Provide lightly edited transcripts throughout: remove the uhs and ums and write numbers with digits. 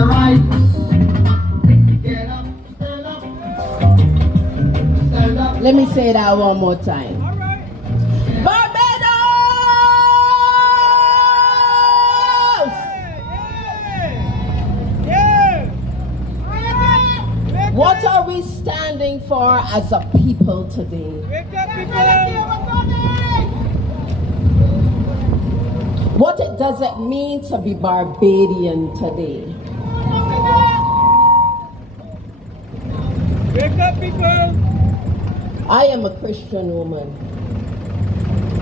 your rights. Get up, stand up, stand up. Let me say that one more time. All right. Barbados! Yeah. What are we standing for as a people today? Wake up, people. What does it mean to be Barbadian today? Wake up, people. I am a Christian woman.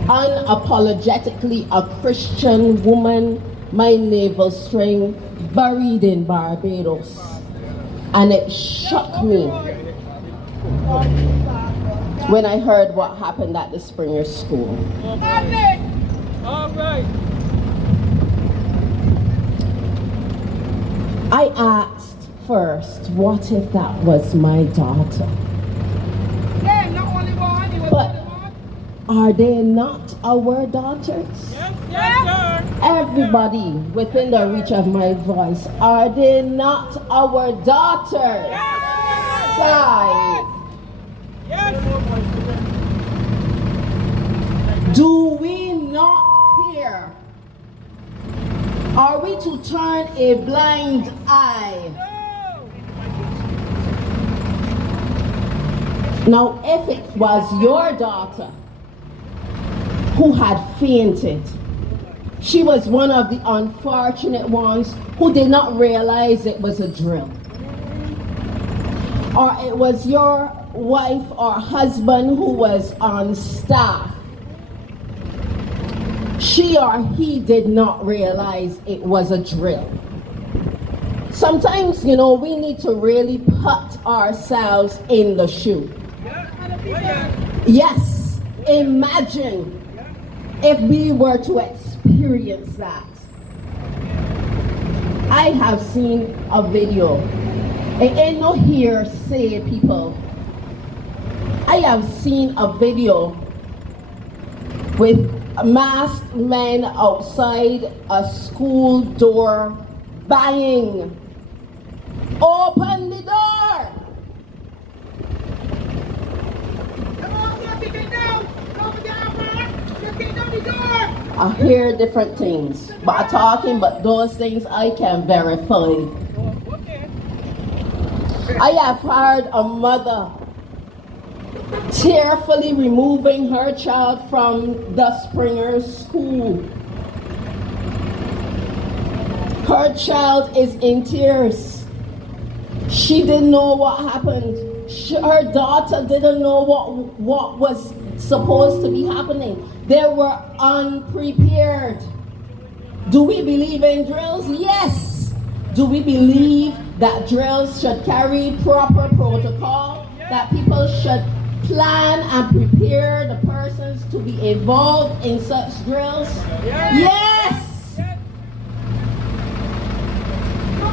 Unapologetically a Christian woman, my navel string buried in Barbados. And it shocked me when I heard what happened at the Springer School. All right. I asked first, what if that was my daughter? Yeah, not only one. It was But only one. are they not our daughters? Yes, sir. Everybody within the reach of my voice, are they not our daughters? Guys, Yes. do we not hear? Are we to turn a blind eye? No. Now, if it was your daughter who had fainted, she was one of the unfortunate ones who did not realize it was a drill. Or it was your wife or husband who was on staff. She or he did not realize it was a drill. Sometimes, we need to really put ourselves in the shoe. Yes, imagine if we were to experience that. I have seen a video. It ain't no hearsay, people. I have seen a video with masked men outside a school door banging. Open the door! I hear different things, but I'm talking, but those things I can verify. I have heard a mother tearfully removing her child from the Springer School. Her child is in tears. She didn't know what happened. Her daughter didn't know what was supposed to be happening. They were unprepared. Do we believe in drills? Yes. Do we believe that drills should carry proper protocol? That people should plan and prepare the persons to be involved in such drills? Yes!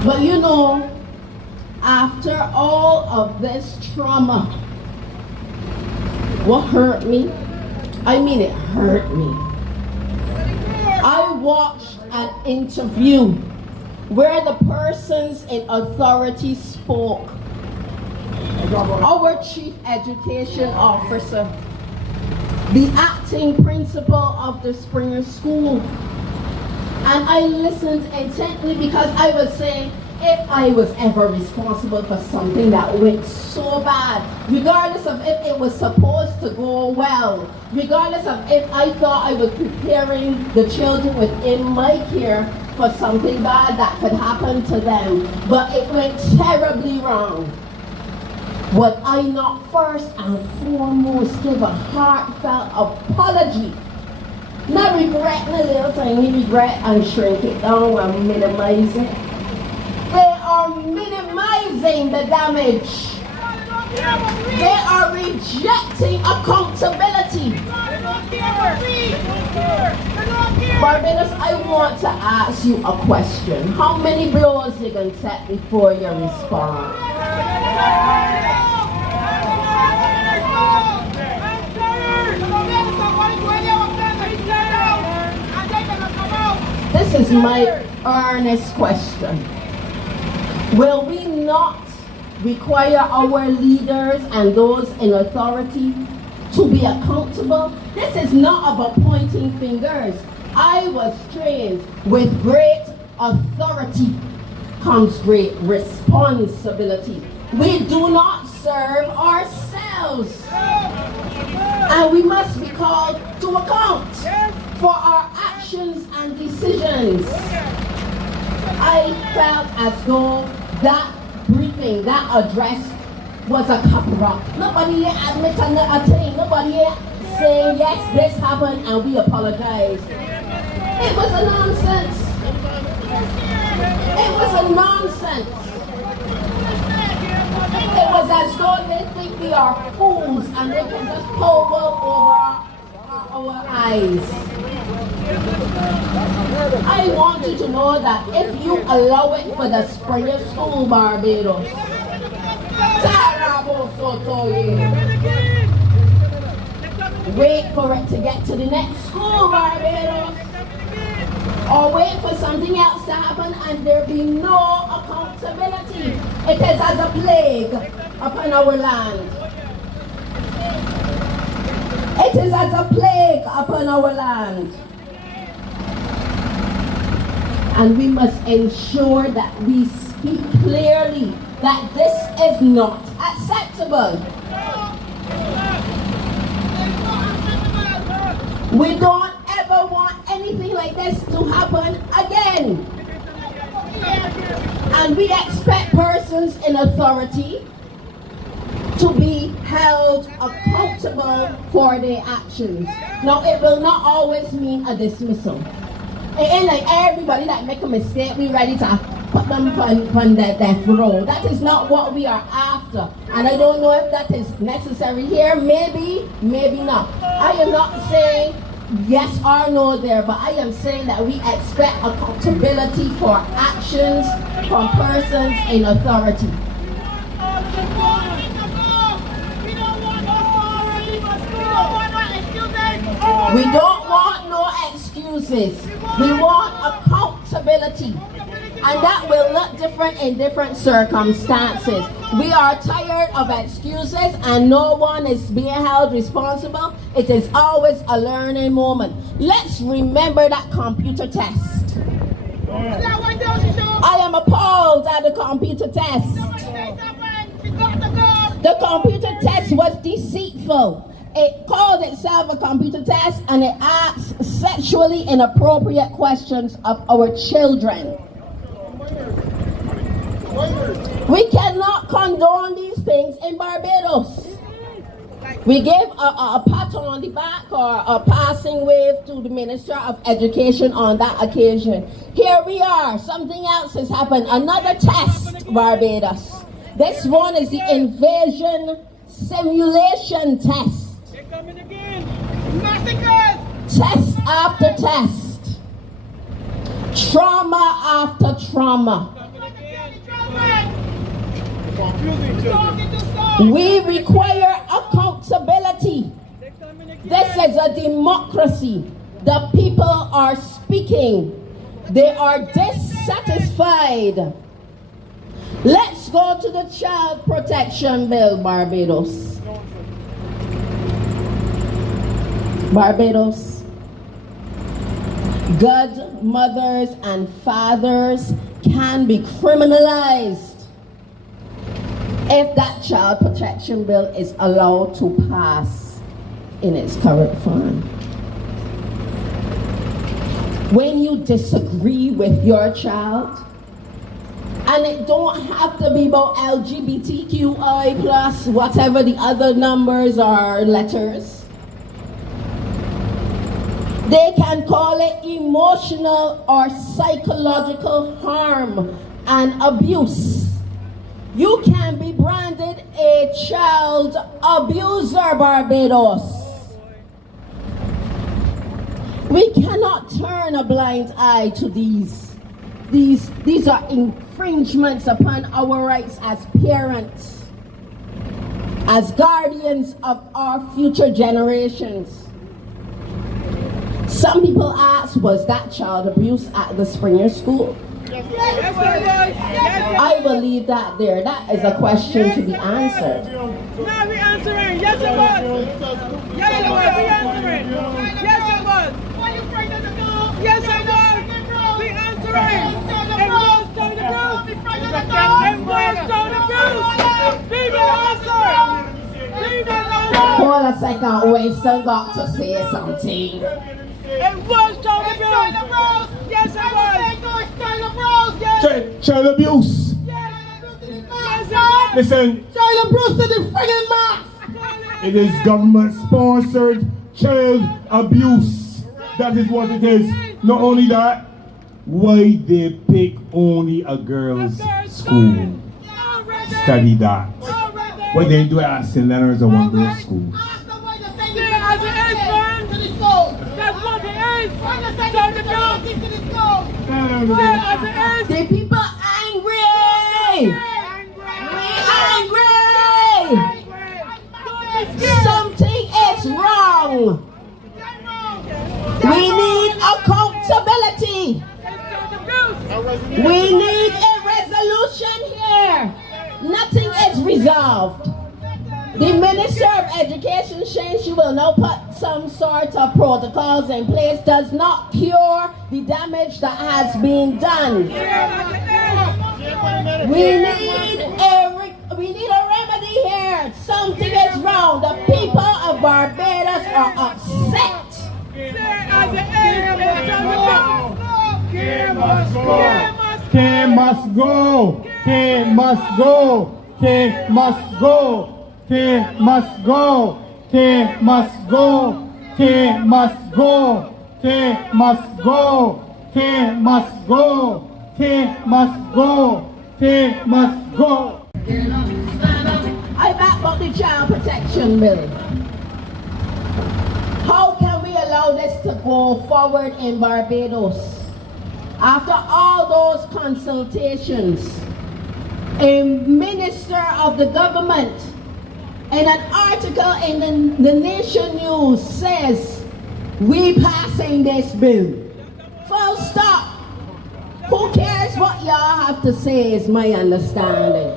But after all of this trauma, what hurt me? I mean, it hurt me. I watched an interview where the persons in authority spoke. Our chief education officer, the acting principal of the Springer School. And I listened intently because I was saying, if I was ever responsible for something that went so bad, regardless of if it was supposed to go well, regardless of if I thought I was preparing the children within my care for something bad that could happen to them, but it went terribly wrong, would I not first and foremost give a heartfelt apology? Not regret a little tiny regret and shrink it down and minimize it. They are minimizing the damage. They are rejecting accountability. Barbados, I want to ask you a question. How many blows you can set before you respond? This is my earnest question. Will we not require our leaders and those in authority to be accountable? This is not about pointing fingers. I was trained with great authority comes great responsibility. We do not serve ourselves. And we must be called to account for our actions and decisions. I felt as though that briefing, that address was a cover-up. Nobody here admitting a thing. Nobody here saying, yes, this happened and we apologize. It was a nonsense. It was a nonsense. It was as though they think we are fools and they can just pull over our eyes. I want you to know that if you allow it for the Springer School, Barbados, wait for it to get to the next school, Barbados, or wait for something else to happen and there be no accountability. It is as a plague upon our land. It is as a plague upon our land. And we must ensure that we speak clearly that this is not acceptable. We don't ever want anything like this to happen again. And we expect persons in authority to be held accountable for their actions. Now, it will not always mean a dismissal. It ain't like everybody that make a mistake, we ready to put them on the death row. That is not what we are after. And I don't know if that is necessary here. Maybe, maybe not. I am not saying yes or no there, but I am saying that we expect accountability for actions from persons in authority. We don't want no excuses. We want accountability. And that will look different in different circumstances. We are tired of excuses and no one is being held responsible. It is always a learning moment. Let's remember that computer test. I am appalled at the computer test. The computer test was deceitful. It called itself a computer test and it asked sexually inappropriate questions of our children. We cannot condone these things in Barbados. We give a pat on the back or a passing wave to the Minister of Education on that occasion. Here we are, something else has happened. Another test, Barbados. This one is the invasion simulation test. Test after test. Trauma after trauma. We require accountability. This is a democracy. The people are speaking. They are dissatisfied. Let's go to the Child Protection Bill, Barbados. Barbados. Good mothers and fathers can be criminalized if that child protection bill is allowed to pass in its current form. When you disagree with your child, and it don't have to be about LGBTQI plus whatever the other numbers or letters, they can call it emotional or psychological harm and abuse. You can be branded a child abuser, Barbados. We cannot turn a blind eye to these. These are infringements upon our rights as parents, as guardians of our future generations. Some people ask, was that child abuse at the Springer School? Yes, it was. Yes, I will leave that there. That is a question to be answered. now we answering. Yes, it was. Yes, it was. We answering. Yes, it was. Yes, it was. We answering. It was Tony Bruce. It was Tony Bruce. People answer. People answer. Hold a second, we still got to say something. It was Tony Bruce. Yes, it was. Yes, Child abuse. yes, it was. Listen, Child abuse to the friggin' max. it is government-sponsored child abuse. That is what it is. Not only that, why they pick only a girls' school? Study that. Why they do ask St. Leonard's or one girls' school? As it is, man. That's what it is. Tony Bruce. As it is. The people angry! We angry! Something is wrong! We need accountability! We need a resolution here! Nothing is resolved. The Minister of Education saying she will now put some sort of protocols in place does not cure the damage that has been done. We need a remedy here. Something is wrong. The people of Barbados are upset. K must go. K must go. K must go. K must go. K must go. K must go. K must go. K must go. K must go. K must go. K must go. I back up the child protection bill. How can we allow this to go forward in Barbados? After all those consultations, a minister of the government in an article in the Nation News says, we passing this bill. Full stop. Who cares what y'all have to say is my understanding.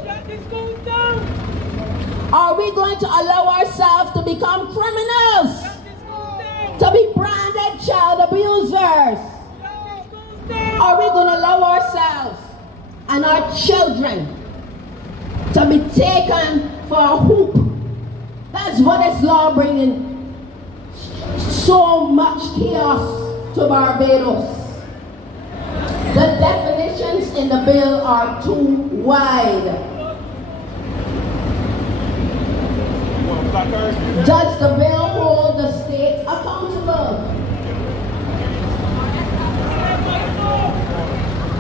Are we going to allow ourselves to become criminals? To be branded child abusers? Are we going to allow ourselves and our children to be taken for a hoop? That's what this law bringing so much chaos to Barbados. The definitions in the bill are too wide. Does the bill hold the states accountable?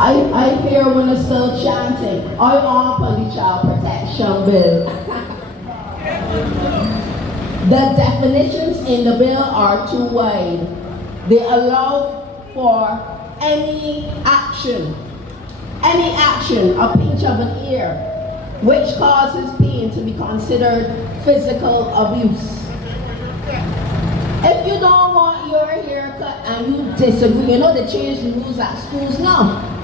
I hear when they're still chanting, I want on the child protection bill. The definitions in the bill are too wide. They allow for any action, a pinch of an ear, which causes pain to be considered physical abuse. If you don't want your haircut and you disagree, you know they changed the rules at schools now.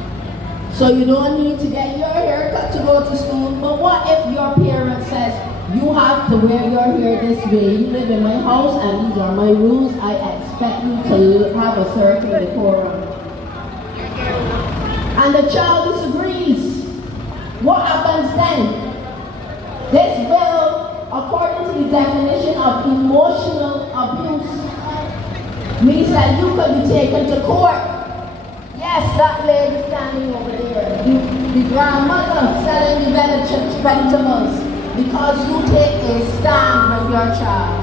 So you don't need to get your haircut to go to school. But what if your parent says, you have to wear your hair this way. You live in my house and these are my rules. I expect you to have a certain decorum. And the child disagrees. What happens then? This bill, according to the definition of emotional abuse, means that you could be taken to court. Yes, that lady standing over there, the grandmother selling the vegetables, because you take a stand with your child.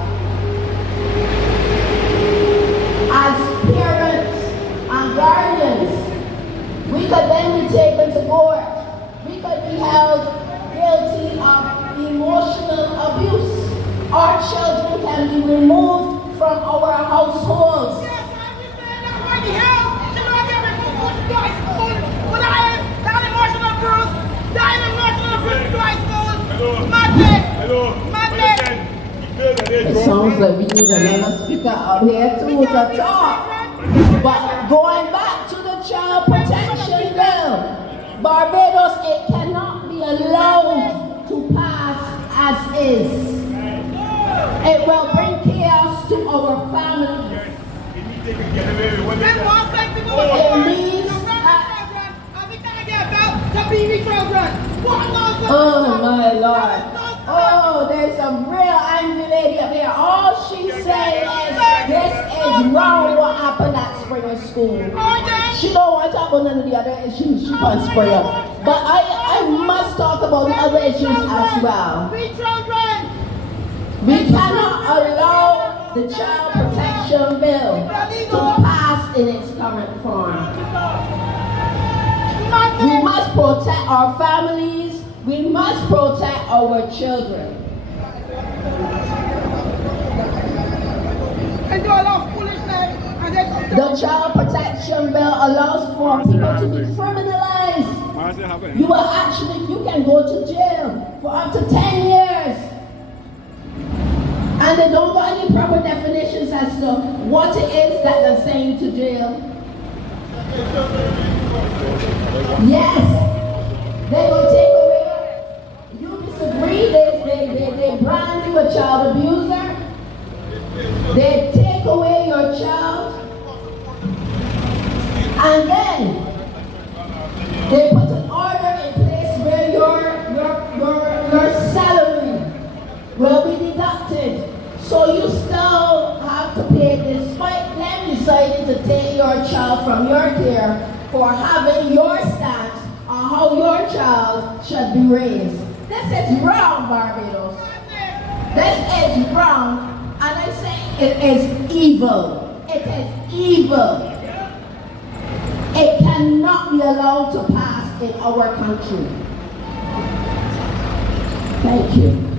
As parents and guardians, we could then be taken to court. We could be held guilty of emotional abuse. Our children can be removed from our households. It sounds like we need another speaker out here too to talk. But going back to the child protection bill, it cannot be allowed to pass as is. It will bring chaos to our family. It means oh my Lord. Oh, there's a real angry lady up here. All she's saying is this is wrong what happened at Springer School. She don't want to talk about none of the other issues. She wants Springer. But I must talk about the other issues as well. We cannot allow the Child Protection Bill to pass in its current form. We must protect our families. We must protect our children. The Child Protection Bill allows for people to be criminalized. You can go to jail for up to 10 years. And they don't got any proper definitions as to what it is that they're saying to jail. Yes, they will take away. You disagree, they brand you a child abuser. They take away your child. And then they put an order in place where your salary will be deducted. So you still have to pay despite them deciding to take your child from your care for having your stance on how your child should be raised. This is wrong, Barbados. This is wrong. And I say it is evil. It is evil. It cannot be allowed to pass in our country. Thank you.